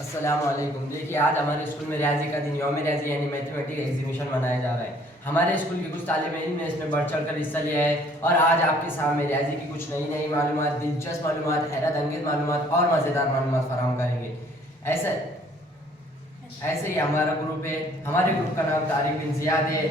अस्सलामुअलैकुम। देखिए, आज हमारे स्कूल में रियाजी का दिन यौम रियाजी यानी मैथमेटिक्स एग्जीबिशन मनाया जा रहा है। हमारे स्कूल के कुछ तालिब इल्म ने इसमें बढ़ चढ़ कर हिस्सा लिया है और आज आपके सामने रियाजी की कुछ नई नई मालूमात, दिलचस्प मालूमात, हैरत अंगेज मालूमात और मज़ेदार मालूमात फराहम करेंगे। ऐसे ही हमारा ग्रुप है। हमारे ग्रुप का नाम तारिक बिन ज़ियाद है।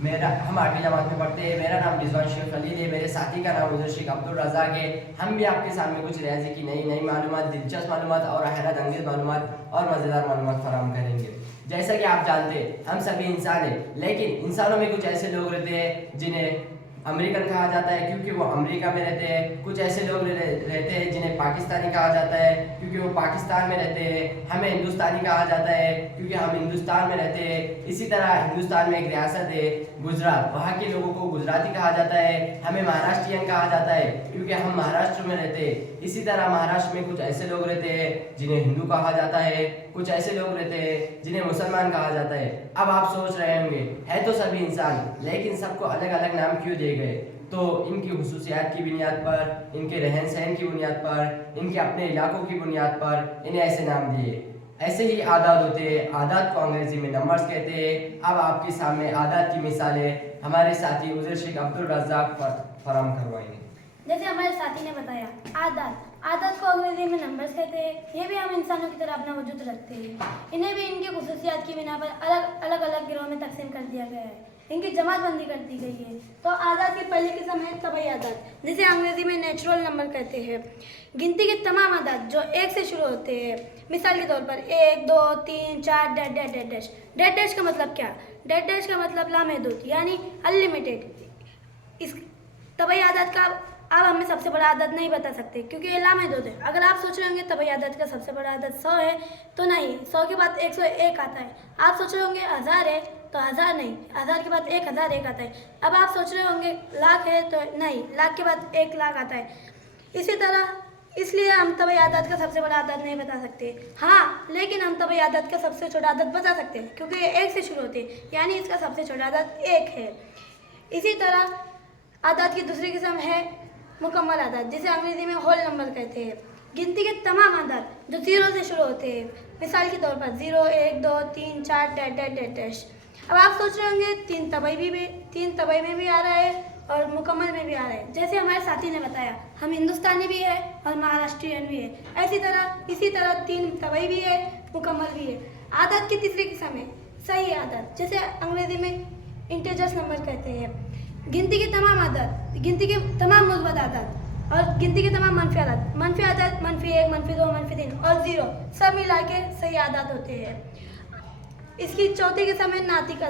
हम 8वीं जमात में पढ़ते हैं। मेरा नाम रिजवान शेख खलील है। मेरे साथी का नाम उजर शेख अब्दुल रज़ाक है। हम भी आपके सामने कुछ रियाजी की नई नई मालूमात, दिलचस्प मालूमात और हैरत अंगेज मालूमात और मज़ेदार मालूमात फराहम करेंगे। जैसा कि आप जानते हैं, हम सभी इंसान हैं, लेकिन इंसानों में कुछ ऐसे लोग रहते हैं जिन्हें अमेरिकन कहा जाता है क्योंकि वो अमेरिका में रहते हैं। कुछ ऐसे लोग रहते हैं जिन्हें पाकिस्तानी कहा जाता है क्योंकि वो पाकिस्तान में रहते हैं। हमें हिंदुस्तानी कहा जाता है क्योंकि हम हिंदुस्तान में रहते हैं। इसी तरह हिंदुस्तान में एक रियासत है गुजरात, वहाँ के लोगों को गुजराती कहा जाता है। हमें महाराष्ट्रियन कहा जाता है क्योंकि हम महाराष्ट्र में रहते हैं। इसी तरह महाराष्ट्र में कुछ ऐसे लोग रहते हैं जिन्हें हिंदू कहा जाता है, कुछ ऐसे लोग रहते हैं जिन्हें मुसलमान कहा जाता है। अब आप सोच रहे होंगे, है तो सभी इंसान, लेकिन सबको अलग अलग नाम क्यों दिए गए? तो इनकी हुसूसियात की बुनियाद पर, इनके रहन सहन की बुनियाद पर, इनके अपने इलाकों की बुनियाद पर इन्हें ऐसे नाम दिए। ऐसे ही आदात होते हैं। आदात को अंग्रेजी में नंबर्स कहते हैं। अब आपके सामने आदात की मिसालें हमारे साथी उजर शेख अब्दुल रज़ाक फराहम करवाएंगे। जैसे हमारे साथी ने बताया, आदत को अंग्रेजी में नंबर्स कहते हैं। ये भी हम इंसानों की तरह अपना वजूद रखते हैं। इन्हें भी इनकी खुसूसियात की बिना पर अलग अलग गिरोह में तकसीम कर दिया गया है। इनकी जमात बंदी कर दी गई है। तो आदात की पहली किस्म है तबई आदात, जिसे अंग्रेजी में नेचुरल नंबर कहते हैं। गिनती के तमाम आदात जो 1 से शुरू होते हैं। मिसाल के तौर पर 1, 2, 3, 4 dash dash dash dash. Dash dash का मतलब क्या? डैश डैश का मतलब लामहदूद यानी अनलिमिटेड। इस तबई आदात का आप हमें सबसे बड़ा आदत नहीं बता सकते क्योंकि ये लामहदूद है। अगर आप सोच रहे होंगे तबई आदत का सबसे बड़ा आदत 100 है, तो नहीं, 100 के बाद 101 आता है। आप सोच रहे होंगे 1000 है, तो 1000 नहीं, 1000 के बाद 1001 आता है। अब आप सोच रहे होंगे लाख है, तो नहीं, लाख के बाद 1 लाख आता है। इसी तरह इसलिए हम तबई आदत का सबसे बड़ा आदत नहीं बता सकते। हाँ, लेकिन हम तबई आदत का सबसे छोटा आदत बता सकते हैं क्योंकि ये 1 से शुरू होते हैं, यानी इसका सबसे छोटा आदत 1 है। इसी तरह आदत की दूसरी किस्म है मुकम्मल आदत, जिसे अंग्रेजी में होल नंबर कहते हैं। गिनती के तमाम आदत जो 0 से शुरू होते हैं। मिसाल के तौर पर 0, 1, 2, 3, 4 डैश डैश डैश डैश। अब आप सोच रहे होंगे 3 तबई में भी आ रहा है और मुकम्मल में भी आ रहा है। जैसे हमारे साथी ने बताया, हम हिंदुस्तानी भी है और महाराष्ट्रियन भी है। इसी तरह 3 तबई भी है, मुकम्मल भी है। आदत की तीसरी किस्म है सही आदत, जिसे अंग्रेजी में इंटीजर्स नंबर कहते हैं। गिनती के तमाम मुस्बत आदत और गिनती के तमाम मंफी आदत, -1, -2, -3 और 0 सब मिला के सही आदत होते हैं। इसकी चौथी किस्म है नातिक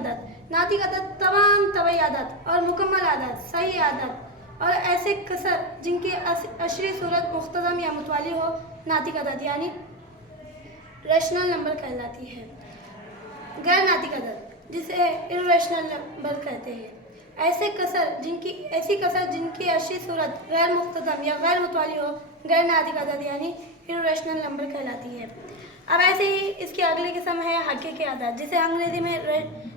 आदत तमाम तबई आदत और मुकम्मल आदत, सही आदत और ऐसे कसर जिनकी अशरी सूरत मुख्तज़म या मुतवाली हो, नातिक आदत यानी रैशनल नंबर कहलाती है। गैर नातिक आदत, जिसे इर्रेशनल नंबर कहते हैं। ऐसी कसर जिनकी अशरी सूरत गैर मुख्तज़म या गैर मुतवाली हो, गैर नातिक आदत यानी इर्रेशनल नंबर कहलाती है। अब ऐसे ही इसकी अगली किस्म है हकीकी आदत, जिसे अंग्रेजी में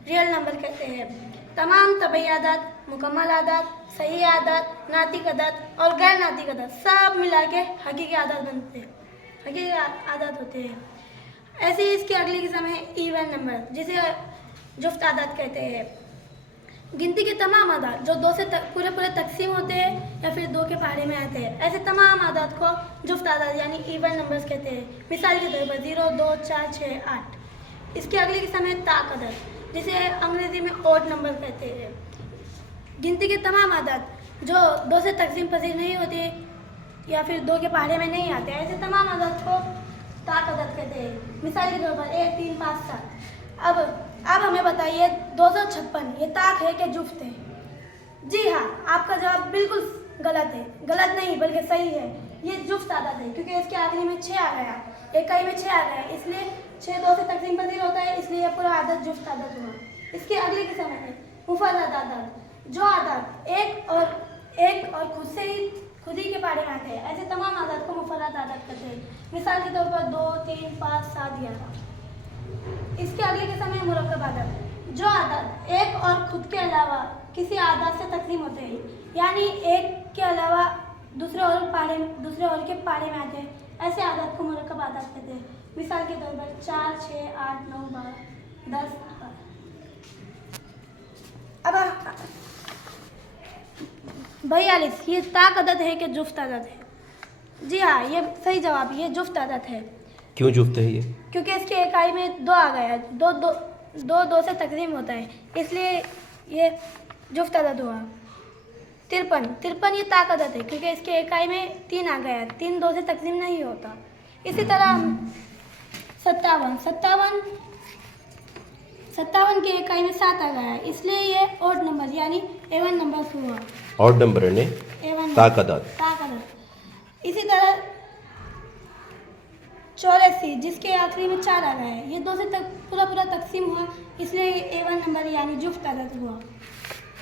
रियल नंबर कहते हैं। तमाम तबई आदत, मुकम्मल आदत, सही आदत, नातिक आदत और गैर नातिक आदत सब मिला के हकीकी आदत होते हैं। ऐसे ही इसकी अगली किस्म है इवन नंबर, जिसे जुफ्त आदत कहते हैं। गिनती के तमाम आदत जो 2 से पूरे तकसीम होते हैं या फिर 2 के पहाड़े में आते हैं, ऐसे तमाम आदत को जुफ्त आदत यानी इवन नंबर्स कहते हैं। मिसाल के तौर पर 0, 2, 4, 6, 8। इसकी अगली किस्म है ताक आदत, जिसे अंग्रेजी में ओड नंबर कहते हैं। गिनती के तमाम आदत जो 2 से तकसीम पसीर नहीं होते या फिर 2 के पहाड़े में नहीं आते, ऐसे तमाम आदत को ताक आदत कहते हैं। मिसाल के तौर पर 1, 3, 5, 7। अब हमें बताइए 256 ये ताक है कि जुफ्त है? जी हाँ, आपका जवाब बिल्कुल गलत है। गलत नहीं बल्कि सही है। ये जुफ्त आदत है क्योंकि इसके आखिरी में 6 आ गया, इकाई में 6 आ गया, इसलिए 6 2 से तकसीम पसीर होता है, इसलिए यह पूरा आदत जुफ्त आदत हुआ। इसकी अगली किस्म है मुफर्रद आदत, जो आदत एक और खुद ही के पारे में आते हैं, ऐसे तमाम आदत को मुफर्रद आदत कहते हैं। मिसाल के तौर पर 2, 3, 5, 7, 11। इसकी अगली किस्म है मुरक्कब आदत, जो आदत एक और खुद के अलावा किसी आदत से तकसीम होते हैं, यानी एक के अलावा दूसरे और के पारे में आते हैं। ऐसे आदत को मुरक्कब आदत कहते हैं। मिसाल के तौर पर 4, 6, 8, 9, 12, 10। अब 42 ये ताक आदत है कि जुफ्त आदत है? जी हाँ, ये सही जवाब, ये जुफ्त आदत है। क्यों जुफ्त है ये? क्योंकि इसकी इकाई में 2 आ गया है, दो से तकसीम होता है, इसलिए ये जुफ्त आदत हुआ। 53 ये ताक आदत है क्योंकि इसके इकाई में 3 आ गया है, 3 2 से तकसीम नहीं होता। इसी तरह 57 की इकाई में 7 आ गया है, इसलिए ये ऑड नंबर यानी एवन नंबर हुआ। ऑड नंबर ने एवन ताक आदत। ताक आदत। इसी तरह 84 जिसके आखिरी में 4 आ गया है, ये 2 से पूरा तकसीम हुआ, इसलिए ये एवन नंबर यानी जुफ्त आदत हुआ।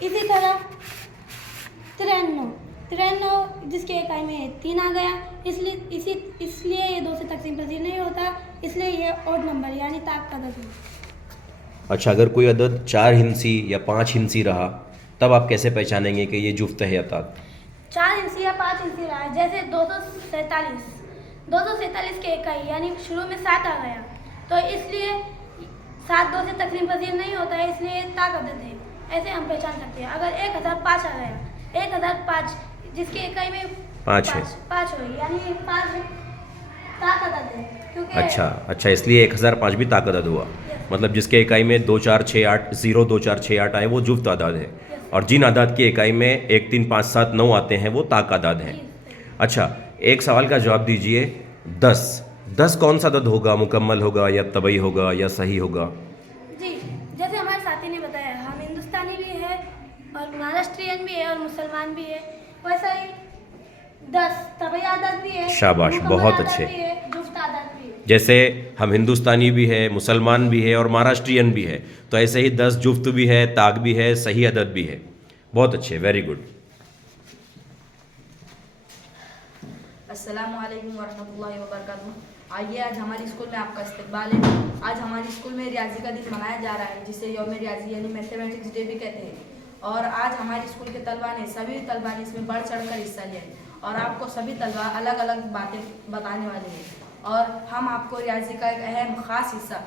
इसी तरह 93 जिसके इकाई में 3 आ गया, इसलिए ये 2 से तकसीम पजीर नहीं होता, इसलिए ये ऑड नंबर यानी ताक आदत हुआ। अच्छा, अगर कोई अदद 4 हिंसी या 5 हिंसी रहा तब आप कैसे पहचानेंगे कि ये जुफ्त है या ताक? 4 इंची या 5 इंची रहा है, जैसे 247 के इकाई यानी शुरू में 7 आ गया, तो इसलिए 7 2 से तकसीम पजीर नहीं होता है, इसलिए ताक आदत है। ऐसे हम पहचान सकते हैं। अगर 1005 आ गया, 1005 जिसकी इकाई में 5 हो यानी 5 ताक आदत है, क्योंकि अच्छा, इसलिए 1005 भी ताक अदद हुआ। मतलब जिसके इकाई में 2 4 6 8 0 2 4 6 8 आए वो जुफ्त आदाद है, और जिन आदाद की इकाई में 1 3 5 7 9 आते हैं वो ताक आदाद हैं। अच्छा, एक सवाल का जवाब दीजिए। 10 कौन सा अदद होगा? मुकम्मल होगा या तबई होगा या सही होगा? जी, जैसे हमारे साथी ने बताया, हम हिंदुस्तानी भी है और महाराष्ट्रियन भी है और मुसलमान भी है, वैसा ही 10 तबई आदत भी है, शाबाश, मुकम्मल बहुत आदत अच्छे। भी है, जुफ्त आदत भी है। जैसे हम हिंदुस्तानी भी है, मुसलमान भी है और महाराष्ट्रियन भी है, तो ऐसे ही 10 जुफ्त भी है, ताक भी है, सही अदद भी है। बहुत अच्छे, वेरी गुड। अस्सलामु अलैकुम वरहमतुल्लाहि वबरकातुहू। आइए, आज हमारे स्कूल में आपका इस्तकबाल है। आज हमारे स्कूल में रियाजी का दिन मनाया जा रहा है, जिसे यौम रियाजी यानी मैथमेटिक्स डे भी कहते हैं। और आज हमारे स्कूल के तलबा ने सभी तलबा ने इसमें बढ़ चढ़ कर हिस्सा लिया है, और आपको सभी तलबा अलग अलग बातें बताने वाले हैं। और हम आपको रियाजी का एक अहम ख़ास हिस्सा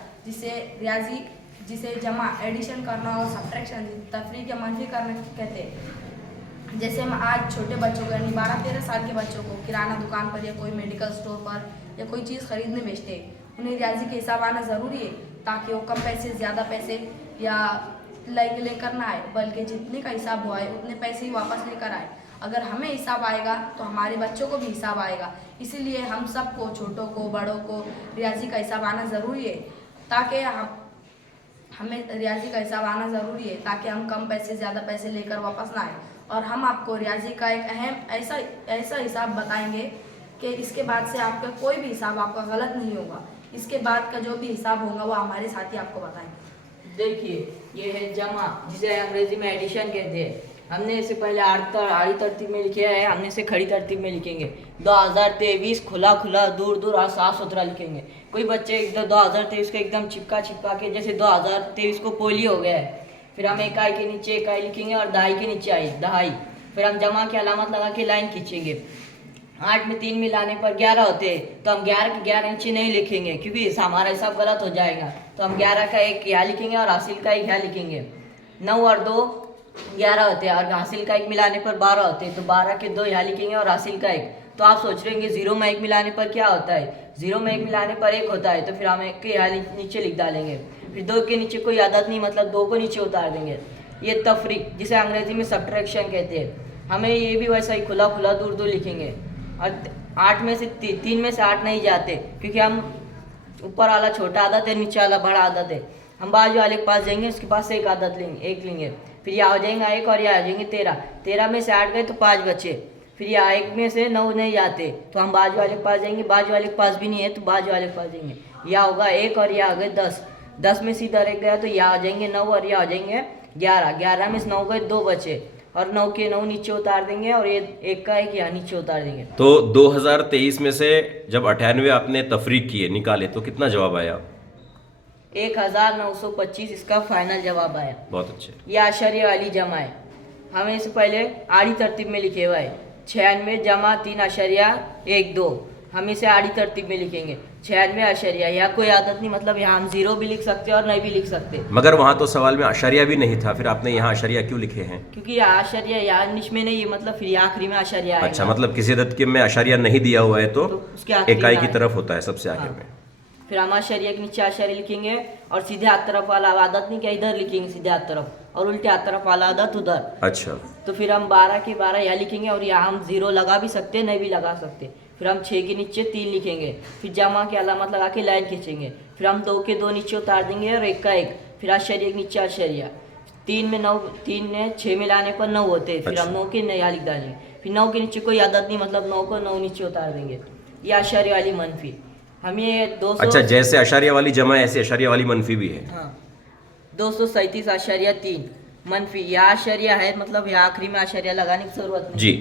जिसे जमा एडिशन करना और सब्ट्रैक्शन तफरीक या मनफी करना कहते हैं, जैसे हम आज छोटे बच्चों को यानी 12-13 साल के बच्चों को किराना दुकान पर या कोई मेडिकल स्टोर पर या कोई चीज़ खरीदने भेजते हैं, उन्हें रियाजी के हिसाब आना ज़रूरी है, ताकि वो कम पैसे ज़्यादा पैसे या लेकर ना आए, बल्कि जितने का हिसाब हुआ है उतने पैसे ही वापस लेकर आए। अगर हमें हिसाब आएगा तो हमारे बच्चों को भी हिसाब आएगा। इसीलिए हम सबको, छोटों को बड़ों को, रियाजी का हिसाब आना ज़रूरी है, ताकि हमें रियाजी का हिसाब आना ज़रूरी है ताकि हम कम पैसे ज़्यादा पैसे लेकर वापस ना आए। और हम आपको रियाजी का एक अहम ऐसा हिसाब बताएंगे कि इसके बाद से आपका कोई भी हिसाब आपका गलत नहीं होगा। इसके बाद का जो भी हिसाब होगा वो हमारे साथी आपको बताएंगे। देखिए, ये है जमा, जिसे अंग्रेजी में एडिशन कहते हैं। हमने इसे पहले आड़ी तरतीब में लिखा है, हमने इसे खड़ी तरतीब में लिखेंगे। 2023 खुला खुला दूर दूर और साफ सुथरा लिखेंगे। कोई बच्चे 2023 को एकदम चिपका के, जैसे 2023 को पोलियो हो गया है, फिर हम इकाई के नीचे इकाई लिखेंगे और दहाई के नीचे दहाई। फिर हम जमा की अलामत लगा के लाइन खींचेंगे। 8 में 3 मिलाने पर 11 होते हैं, तो हम 11 के 11 नीचे नहीं लिखेंगे क्योंकि हमारा हिसाब गलत हो जाएगा। तो हम 11 का एक यहाँ लिखेंगे और हासिल का एक यहाँ लिखेंगे। 9 और 2 11 होते हैं और हासिल का एक मिलाने पर 12 होते हैं, तो 12 के 2 यहाँ लिखेंगे और हासिल का एक। तो आप सोच रहे हैं 0 में 1 मिलाने पर क्या होता है? 0 में 1 मिलाने पर 1 होता है, तो फिर हम 1 के यहाँ नीचे लिख डालेंगे। फिर 2 के नीचे कोई आदत नहीं, मतलब 2 को नीचे उतार देंगे। ये तफरीक, जिसे अंग्रेजी में सब्ट्रैक्शन कहते हैं। हमें ये भी वैसा ही खुला खुला दूर दूर लिखेंगे। और 8 में से 3 में से 8 नहीं जाते, क्योंकि हम ऊपर वाला छोटा आदत है, नीचे वाला बड़ा आदत है। हम बाजू वाले के पास जाएंगे, उसके पास एक आदत लेंगे, 1 लेंगे। फिर यहाँ हो जाएगा 1 और यहाँ आ जाएंगे 13। 13 में से 8 गए तो 5 बचे। फिर यहाँ 1 में से 9 नहीं जाते, तो हम बाजू वाले के पास जाएंगे। बाजू वाले के पास भी नहीं है तो बाजू वाले के पास जाएंगे। यहाँ होगा 1 और यहाँ आ गए 10। 10 में सीधा 1 गया तो यहाँ आ जाएंगे 9 और यहाँ आ जाएंगे 11। 11 में से 9 गए 2 बचे, और 9 के 9 नीचे उतार देंगे और ये 1 का 1 यहाँ नीचे उतार देंगे। तो 2023 में से जब 98 आपने तफरीक किए निकाले तो कितना जवाब आया? 1925 इसका फाइनल जवाब आया। बहुत अच्छे। यह आशर्य वाली जमा है। हमें इससे पहले आड़ी तरतीब में लिखे हुआ है। 96 जमा 3.12 हम इसे आड़ी तरतीब में लिखेंगे। 96 आशरिया, यहाँ कोई आदत नहीं, मतलब यहाँ हम 0 भी लिख सकते हैं और नहीं भी लिख सकते, मगर वहाँ तो सवाल में आशरिया भी नहीं था, फिर आपने यहाँ आशरिया क्यों लिखे हैं? क्योंकि यहाँ आशरिया यहाँ निश में नहीं है, मतलब फिर यहाँ आखिरी में आशरिया आएगा। अच्छा, मतलब किसी अदद के में आशरिया नहीं दिया हुआ है तो उसके आखिरी इकाई में की आएगा। तरफ होता है सबसे आखिर हाँ। में। फिर हम आशरिया के नीचे आशरिया लिखेंगे और सीधे हाथ तरफ वाला आदत नहीं, क्या इधर लिखेंगे सीधे हाथ तरफ, और उल्टे हाथ तरफ वाला आदत उधर। अच्छा, तो फिर हम 12 के 12 यहाँ लिखेंगे और यहाँ हम 0 लगा भी सकते हैं, नहीं भी लगा सकते। फिर हम 6 के नीचे 3 लिखेंगे, फिर जमा की अलामत लगा के लाइन खींचेंगे, फिर हम 2 के 2 नीचे उतार देंगे और 1 का 1, फिर आशरिया के नीचे आशरिया। 3 में 9, 3 में 6 मिलाने पर 9 होते हैं, फिर हम 9 के यहाँ लिख डालेंगे, फिर 9 के नीचे कोई आदत नहीं, मतलब 9 को 9 नीचे उतार देंगे। ये आशरिया वाली मनफी। हम ये 200, अच्छा, जैसे आशरिया वाली जमा ऐसे आशरिया वाली मनफी भी है। हाँ 237.3 मनफी, यह आशरिया है, मतलब यहाँ आखिरी में आशरिया लगाने की जरूरत नहीं जी।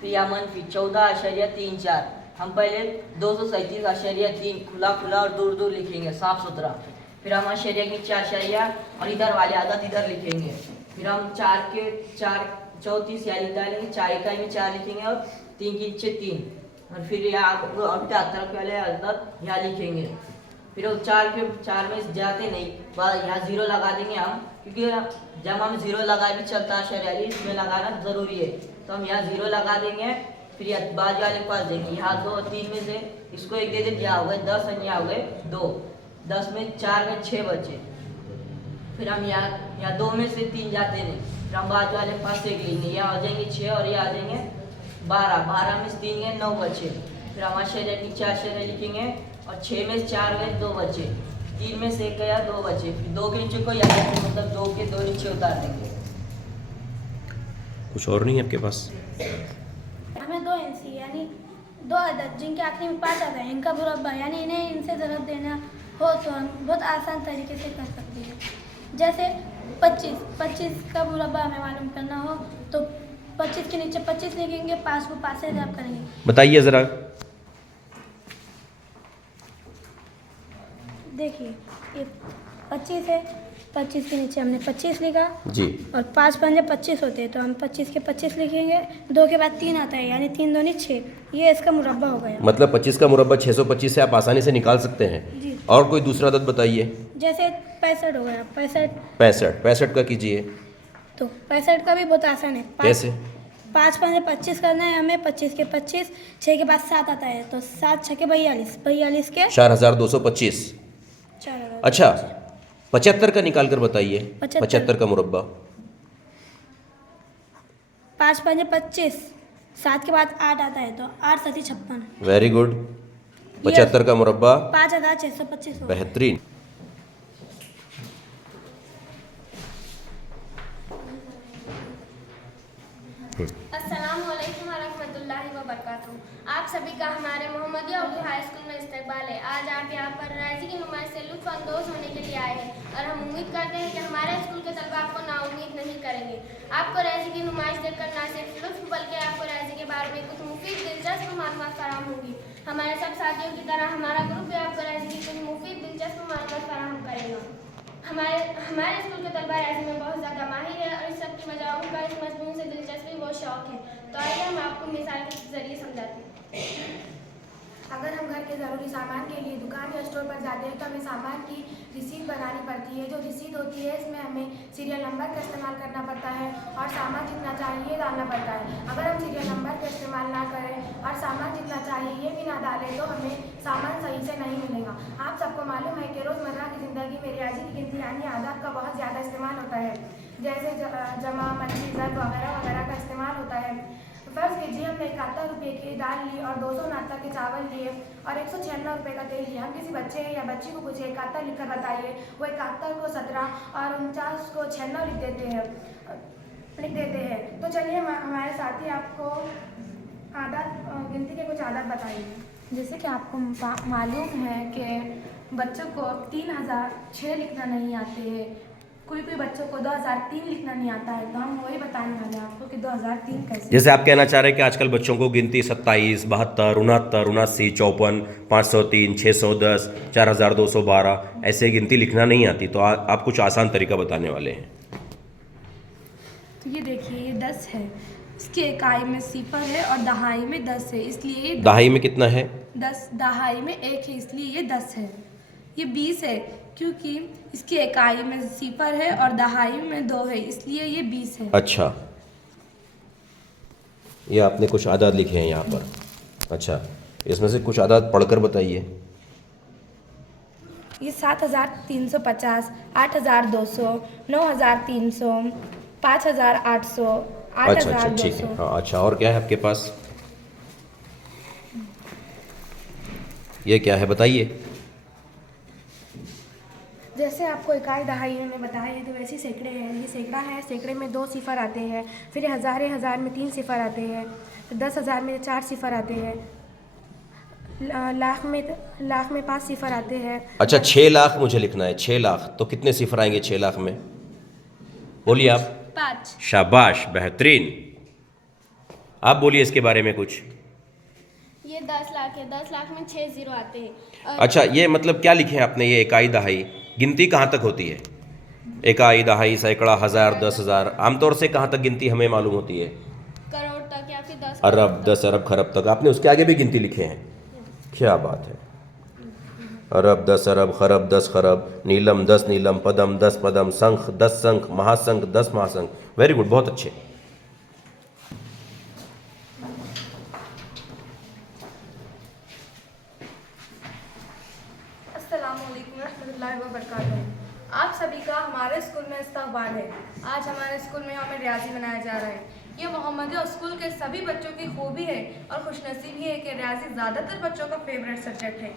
तो यह मनफी 14.34। हम पहले 237.3 खुला खुला और दूर दूर लिखेंगे, साफ सुथरा। फिर हम आशरिया के नीचे आशरिया और इधर वाले आदत इधर लिखेंगे। फिर हम 4 के 4 34 यहाँ लिख डालेंगे, 4 इकाई में 4 लिखेंगे और 3 के नीचे 3, और फिर यहाँ तरफ वाले आदत यहाँ लिखेंगे। फिर वो 4 के 4 में जाते नहीं, यहाँ 0 लगा देंगे हम, क्योंकि जब हम 0 लगा भी चलता है शरियाली, इसमें लगाना जरूरी है, तो हम यहाँ 0 लगा देंगे। फिर बाजू वाले पास देंगे, यहाँ 2 3 में से इसको 1 दे देंगे, यहाँ हो गए 10 और यहाँ हो गए 2, 10 में 4 में 6 बचे। फिर हम यहाँ 2 में से 3 जाते नहीं, फिर हम बाजू वाले पास 1 लेंगे, यहाँ आ जाएंगे 6 और यहाँ आ जाएंगे 12, 12 में से 3 गए 9 बचे। फिर हम आशरिया नीचे आशरिया लिखेंगे और 6 में से 4 गए 2 बचे, 3 में से 1 गया 2 बचे, फिर 2 के नीचे कोई आदत नहीं, मतलब 2 के 2 नीचे उतार देंगे। कुछ और नहीं है आपके पास? हमें 2 इंची यानी 2 अदद जिनके आखिरी में 5 आता है, इनका मुरब्बा यानी इन्हें इनसे ज़रूरत देना हो तो हम बहुत आसान तरीके से कर सकते हैं। जैसे 25 का मुरब्बा हमें मालूम करना हो तो 25 के नीचे 25 लिखेंगे, 5 को 5 से ज़ब्त करेंगे। बताइए ज़रा। देखिए ये 25 है, 25 के नीचे हमने 25 लिखा जी। और 5 पंजे 25 होते हैं, तो हम 25 के 25 लिखेंगे। 2 के बाद 3 आता है, यानी 3 दूनी 6, ये इसका मुरब्बा हो गया। मतलब 25 का मुरब्बा 625 से आप आसानी से निकाल सकते हैं। जी। और कोई दूसरा अदद बताइए। जैसे 65 हो गया, 65 का कीजिए। तो 65 का भी बहुत आसान है। कैसे? 5 पंजे 25 करना है हमें, 25 के 25, 6 के बाद 7 आता है, तो 7 6 के 42, 42 के 4225। 4000। अच्छा, 75 का निकाल कर बताइए। 75 का मुरब्बा 5 पंजे 25, 7 के बाद 8 आता है, तो 8 7 56। Very good. 75 का मुरब्बा 5625 होगा। बेहतरीन। अस्सलामुअलैकुम वरहमतुल्लाहि वबरकातुहू। आप सभी का हमारे मोहम्मदिया उर्दू हाई स्कूल में इस्तकबाल है। आज आप यहाँ पर राजी की नुमाइश से लुत्फ़ अंदोज़ होने के लिए आए हैं और हम उम्मीद करते हैं कि हमारे स्कूल के तलबा आपको नाउम्मीद नहीं करेंगे। आपको राजी की नुमाइश देखकर न सिर्फ लुत्फ़ बल्कि आपको राजी के बारे में कुछ मुफीद दिलचस्प मालूमात फराहम होंगी। हमारे सब साथियों की तरह हमारा ग्रुप भी आपको राजी की कुछ मुफीद दिलचस्प मालूमात फराहम करेगा। हमारे स्कूल के तलबा राजी में बहुत ज़्यादा माहिर है और इस सब की वजह उनका इस मजमून से दिलचस्पी व शौक़ है। तो आइए हम आपको मिसाल के जरिए समझाते हैं। अगर हम घर के ज़रूरी सामान के लिए दुकान या स्टोर पर जाते हैं तो हमें सामान की रसीद बनानी पड़ती है। जो रसीद होती है इसमें हमें सीरियल नंबर का इस्तेमाल करना पड़ता है और सामान जितना चाहिए डालना पड़ता है। अगर हम सीरियल नंबर का इस्तेमाल ना करें और सामान जितना चाहिए ये भी ना डालें तो हमें सामान सही से नहीं मिलेगा। आप सबको मालूम है कि रोज़मर्रा की ज़िंदगी में रियाजी की गिनती यानी आदाद का बहुत ज़्यादा इस्तेमाल होता है, जैसे जमा, मंफी, ज़र वगैरह वगैरह का इस्तेमाल होता है। फ़र्ज़ कीजिए हमने 71 रुपये की दाल ली और 200 नाश्ता के चावल लिए और 196 रुपये का तेल लिया। हम किसी बच्चे या बच्ची को पूछे 71 लिखकर बताइए, वो 71 को 17 और 49 को 96 लिख देते हैं। तो चलिए हमारे साथी आपको आदत गिनती के कुछ आदत बताइए। जैसे कि आपको मालूम है कि बच्चों को 3006 लिखना नहीं आते है, कोई बच्चों को 2003 लिखना नहीं आता है, तो हम वही बताने वाले हैं आपको कि 2003 कैसे। जैसे आप कहना चाह रहे हैं कि आजकल बच्चों को गिनती 27, 72, 69, 79, 54, 503, 610, 4212 ऐसे गिनती लिखना नहीं आती, तो आप कुछ आसान तरीका बताने वाले हैं। तो ये देखिए, ये 10 है, इसकी इकाई में सिफर है और दहाई में 10 है, इसलिए ये दहाई में कितना है? 10, दहाई में 1 है, इसलिए ये 10 है। ये 20 है क्योंकि इसकी इकाई में सिफर है और दहाई में 2 है, इसलिए ये 20 है। अच्छा, ये आपने कुछ आदाद लिखे हैं यहाँ पर। अच्छा, इसमें से कुछ आदाद पढ़कर बताइए। ये 7,350, 8,200, 9,300, 5,800, अच्छा अच्छा, ठीक है। 8,200। हाँ, अच्छा, और क्या है आपके पास? ये क्या है बताइए। जैसे आपको इकाई दहाई ने बताया है तो वैसे ही सैकड़े हैं। ये सैकड़ा है, सैकड़े में 2 सिफर आते हैं। फिर ये हज़ार में 3 सिफर आते हैं। फिर 10,000 में 4 सिफर आते हैं। लाख में 5 सिफर आते हैं। अच्छा, 6 लाख मुझे लिखना है। 6 लाख तो कितने सिफर आएंगे 6 लाख में? बोलिए आप। 5। शाबाश, बेहतरीन। आप बोलिए इसके बारे में कुछ। ये 10 लाख है, 10 लाख में 6 जीरो आते हैं। और अच्छा, ये मतलब क्या लिखे हैं आपने? ये इकाई दहाई गिनती कहाँ तक होती है? इकाई दहाई सैकड़ा हज़ार 10,000 आमतौर से कहाँ तक गिनती हमें मालूम होती है? करोड़ तक या फिर 10 अरब, 10 अरब, खरब तक। आपने उसके आगे भी गिनती लिखे हैं, क्या बात है। अरब 10 अरब, खरब 10 खरब, नीलम 10 नीलम, पदम 10 पदम, शंख 10 शंख, महाशंख 10 महाशंख। वेरी गुड, बहुत अच्छे। अस्सलामुअलैकुम रहमतुल्लाहि व बरकातहू। आप सभी का हमारे स्कूल में इस्तकबाल है। आज हमारे स्कूल में हमें रियाजी मनाया जा रहा है। ये मोहम्मदिया स्कूल के सभी बच्चों की खूबी है और खुशनसीबी है कि रियाजी ज़्यादातर बच्चों का फेवरेट सब्जेक्ट है।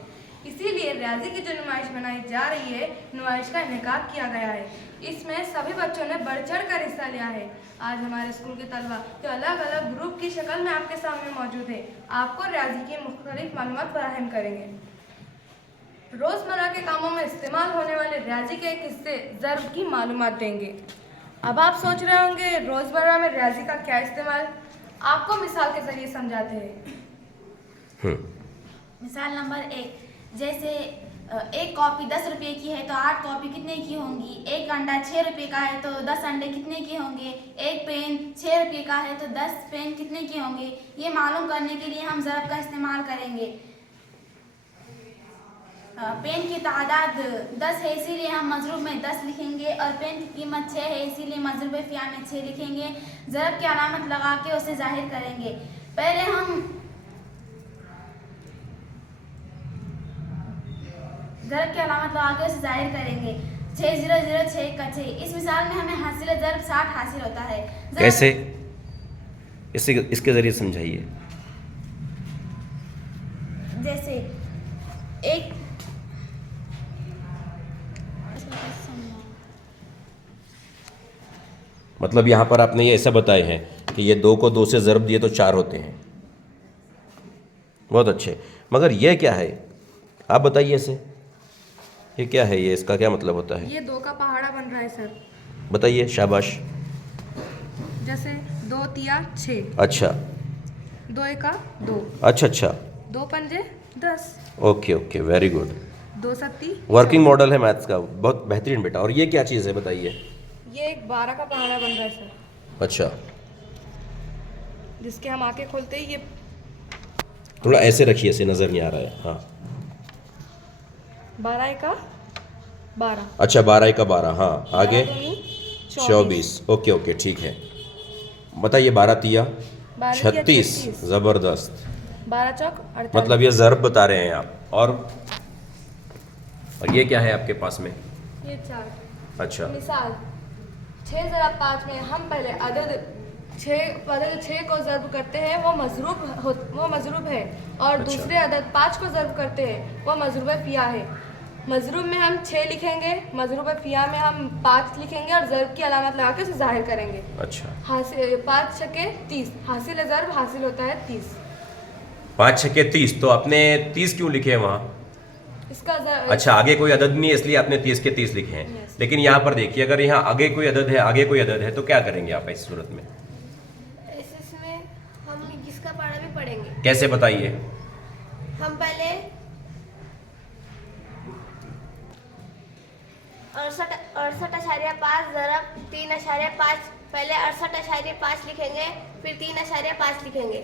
इसीलिए रियाजी की जो नुमाइश मनाई जा रही है, नुमाइश का इनेकाद किया गया है। इसमें सभी बच्चों ने बढ़ चढ़ कर हिस्सा लिया है। आज हमारे स्कूल के तलबा जो अलग अलग ग्रुप की शक्ल में आपके सामने मौजूद है, आपको रियाजी की मुख्तलिफ मालूमात फराहम करेंगे। रोज़मर्रा के कामों में इस्तेमाल होने वाले रियाजी के एक हिस्से ज़र्ब की मालूमात देंगे। अब आप सोच रहे होंगे रोज़मर्रा में रियाजी का क्या इस्तेमाल? आपको मिसाल के ज़रिए समझाते हैं। मिसाल नंबर 1, जैसे एक कॉपी 10 रुपये की है तो 8 कॉपी कितने की होंगी? एक अंडा 6 रुपये का है तो 10 अंडे कितने के होंगे? एक पेन 6 रुपये का है तो 10 पेन कितने के होंगे? ये मालूम करने के लिए हम ज़रब का इस्तेमाल करेंगे। पेन की तादाद 10 है इसीलिए हम मजरूब में 10 लिखेंगे और पेन की कीमत 6 है इसीलिए मजरूब फ़िया में 6 लिखेंगे। ज़रब की अलामत लगा के उसे जाहिर करेंगे। पहले हम ज़रब की अलामत लगा के उसे जाहिर करेंगे। 6006 का 6। इस मिसाल में हमें हासिल ज़रब 60 हासिल होता है। कैसे? इसके ज़रिए समझाइए। जैसे एक मतलब यहाँ पर आपने ये ऐसा बताए हैं कि ये 2 को 2 से ज़रब दिए तो 4 होते हैं। बहुत अच्छे। मगर ये क्या है, आप बताइए इसे। ये क्या है? ये इसका क्या मतलब होता है? ये 2 का पहाड़ा बन रहा है सर। बताइए। शाबाश। जैसे 2 तिया 6, अच्छा, 2 एका 2, अच्छा अच्छा, 2 पंजे 10, okay okay, very good. 2 Satti working model है मैथ्स का, बहुत बेहतरीन बेटा। और ये क्या चीज़ है बताइए। ये एक 12 का पहाड़ा बन रहा है सर, अच्छा, जिसके हम आंखें खोलते ही ये थोड़ा ऐसे रखिए, ऐसे नज़र नहीं आ रहा है। हाँ, 12 एका 12, अच्छा, 12 का 12। हाँ, आगे 12 24। ओके ओके, ठीक है। बताइए। 12 तिया 36। ज़बरदस्त। 12 चौक 48। मतलब ये ज़रब बता रहे हैं आप। और ये क्या है आपके पास में? ये 4। अच्छा, मिसाल 6 ज़रब 5 में हम पहले अदद 6 को ज़रब करते हैं, वो मज़रूब है। और अच्छा। दूसरे अदद 5 को ज़रब करते हैं, वो मज़रूब फ़िया है। मज़रूब में हम 6 लिखेंगे, मज़रूब फ़िया में हम 5 लिखेंगे और ज़रब की अलामत लगा के उसे ज़ाहिर करेंगे। अच्छा। 5 छक्के 30, हासिल ज़रब हासिल होता है 30। 5 छक्के 30, तो आपने 30 क्यों लिखे हैं वहाँ? इसका अच्छा, आगे कोई अदद नहीं है इसलिए आपने 30 के 30 लिखे हैं। Yes. लेकिन यहाँ पर देखिए, अगर यहाँ आगे कोई अदद है, आगे कोई अदद है, तो क्या करेंगे आप इस सूरत में? इसमें हम जिसका पढ़ा भी पढ़ेंगे। कैसे बताइए? हम पहले 68.5 ज़रब 3.5 पहले 68.5 लिखेंगे, फिर 3.5 लिखेंगे।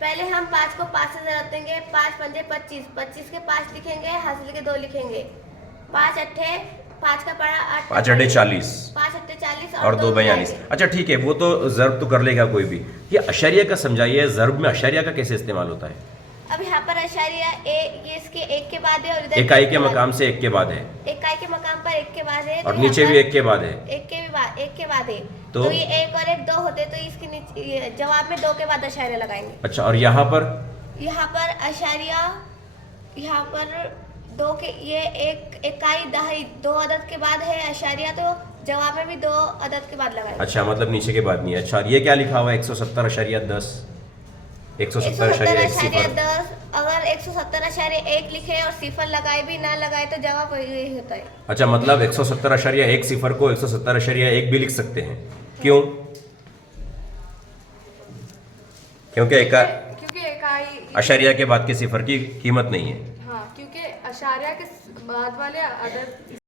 पहले हम 5 को 5 से ज़रा देंगे, 5 पंजे 25, 25 के 5 लिखेंगे, हासिल के 2 लिखेंगे। 5 अट्ठे 5 का पड़ा 8, 5 अड्डे 40 5 अट्ठे 40 और 2 42। अच्छा ठीक है, वो तो ज़र्ब तो कर लेगा कोई भी। ये अशरिया का समझाइए, ज़र्ब में अशरिया का कैसे इस्तेमाल होता है? अब यहाँ पर अशारिया ये इसके एक के बाद है और इधर इकाई के मकाम से एक के बाद है, इकाई के मकाम पर एक के बाद है, और तो नीचे यहाँ भी पर एक के बाद है। एक के बाद है। तो तो ये 1 और 1 2 होते, तो इसके नीचे ये जवाब में 2 के बाद अशारिया लगाएंगे। अच्छा, और यहाँ पर यहाँ पर अशारिया, यहाँ पर 2 के ये एक इकाई दहाई 2 अदद के बाद है अशारिया, तो जवाब में भी 2 अदद के बाद लगाएंगे। अच्छा, मतलब नीचे के बाद नहीं है। अच्छा, और ये क्या लिखा हुआ है? 170.10, 170.1 10। अगर 170.1 लिखे और सिफर लगाए भी ना लगाए तो जवाब यही होता है। अच्छा, मतलब 170.1 सिफर को 170.1 भी लिख सकते हैं। क्यों? क्योंकि इकाई अशरिया के बाद के सिफर की कीमत नहीं है। हाँ, क्योंकि अशारिया के बाद वाले अदद